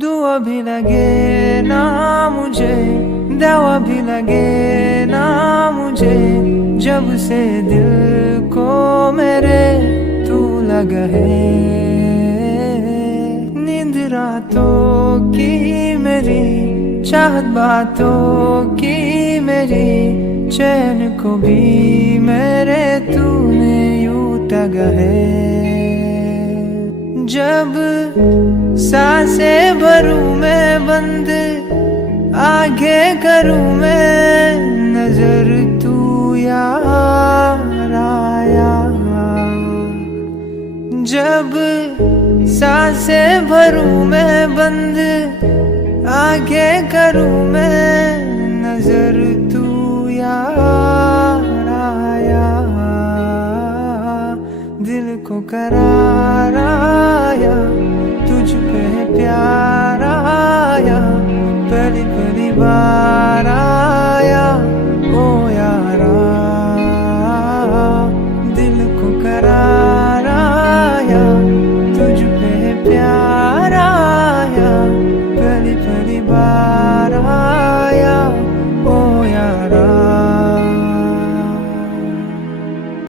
दुआ भी लगे ना मुझे, दवा भी लगे ना मुझे, जब से दिल को मेरे तू लगा है। नींद रातों की मेरी, चाहत बातों की मेरी, चैन को भी मेरे तूने यूं तगा है। जब सांसें भरूं मैं बंद, आगे करूं मैं नजर, तू यार आया। जब सांसें भरूं मैं बंद, आगे करूं मैं नजर, तू यार आया। दिल को करार आया, तुझ पे प्यार